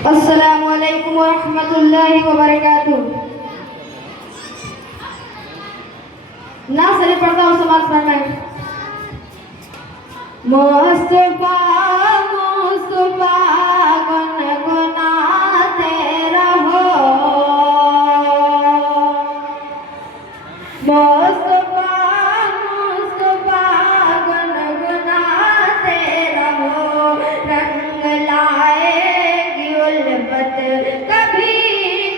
अस्सलामुअलैकुम वरहमतुल्लाहि वबरकातुह। ना सही पढ़ता हूँ, समाज फरमाए। मुस्तफा मुस्तफा गुनगुनाते रहो, मुस्तफा मुस्तफा गुनगुनाते रहो। रंग लाएगी उल्फत कभी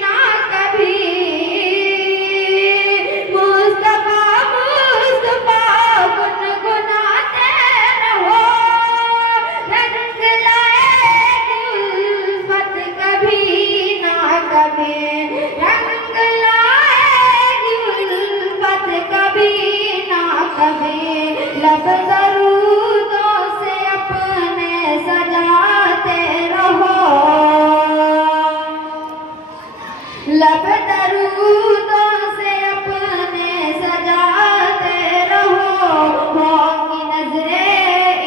ना कभी। मुस्तफा मुस्तफा गुनगुनाते रहो, रंग लाएगी उल्फत कभी ना कभी। रंग लाएगी उल्फत कभी ना कभी। लब दरूदों से अपने सजाते रहो, लब दरूदों से अपने सजाते रहो। होगी नजरे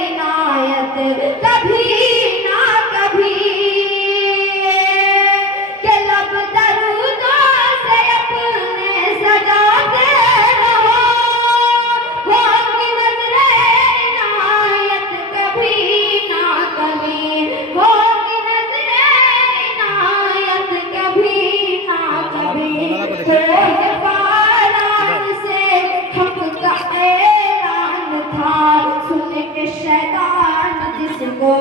इनायत कभी ना कभी, के लब दरूदों से अपने सजाते रहो। होगी नजरे इनायत कभी ना कभी, होगी नजरे इनायत कभी ना कभी। कोई पारान से हक का ऐलान था, सुन के शैतान जिसको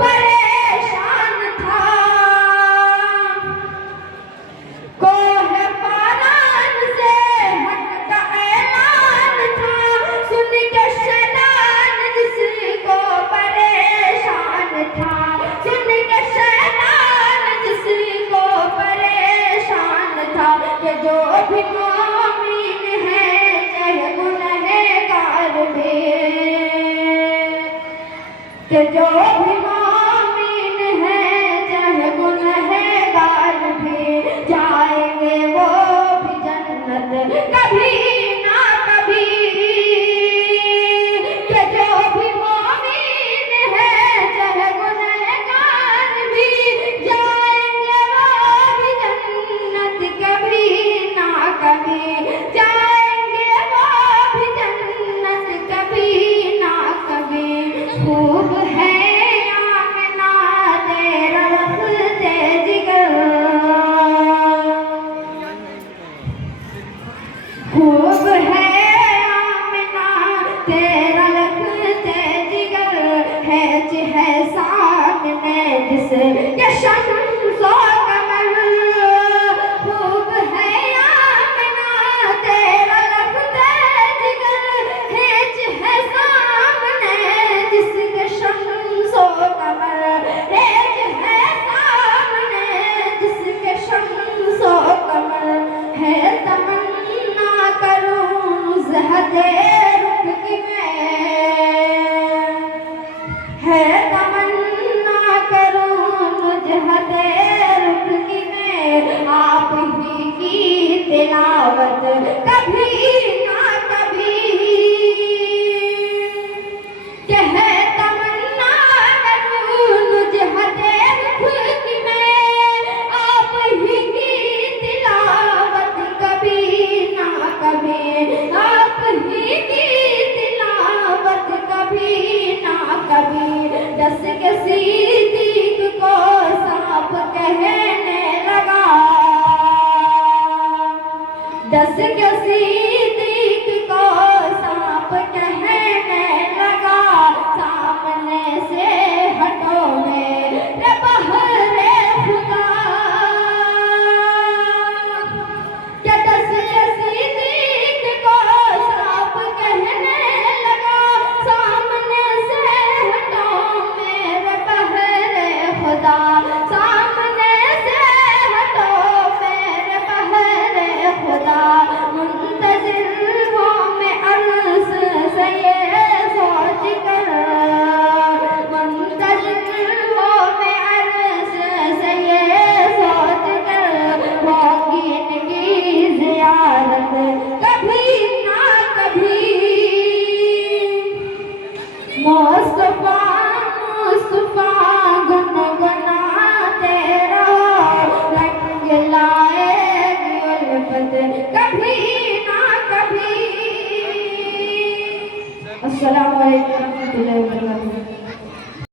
परेशान था। कोई पारान से हक का ऐलान था, सुन के शैतान जिसको परेशान था। सुन के शैतान जिसको परेशान था। कि जो भी मोमिन है चाहे गुनहगार भी, कि जो भी मोमिन है चाहे गुनहगार भी, जाएंगे वो भी जन्नत कभी ना कभी। कि जो भी मोमिन है चाहे गुनहगार भी, जाएंगे वो भी जन्नत कभी ना कभी। जाएंगे वो भी जन्नत कभी ना कभी। खूब है आमना तेरा लफ्ज़े जिगर, खूब है आमना तेरा लफ्ज़े जिगर। है सामने जिसके शम्सो कमर। खूब है आमना तेरा लफ्ज़े जिगर, है सामने जिसके शम्सो कमर। है सामने जिसके शम्सो कमर। है तमन्ना करूं ज़हदे रुख की मैं, है तमन्ना करूं ज़हदे रुख की मैं। आप ही की तिलावत कभी ना कभी, कि है तमन्ना करूं ज़हदे रुख की मैं। आप ही की तिलावत कभी ना कभी, आप ही की तिलावत कभी ना कभी। दस के सिद्दीक़ को सांप कहने लगा, दस के सिद्दीक़ को सांप कहने लगा। सामने से हटो मेरे बहरे खुदा। क्या दस के सिद्दीक़ को सांप कहने लगा, सामने से हटो मेरे बहरे खुदा। सामने से हटो मेरे बहरे खुदा। मुंतज़िर अस्सलामु अलैकुम व रहमतुल्लाहि व बरकातुहू।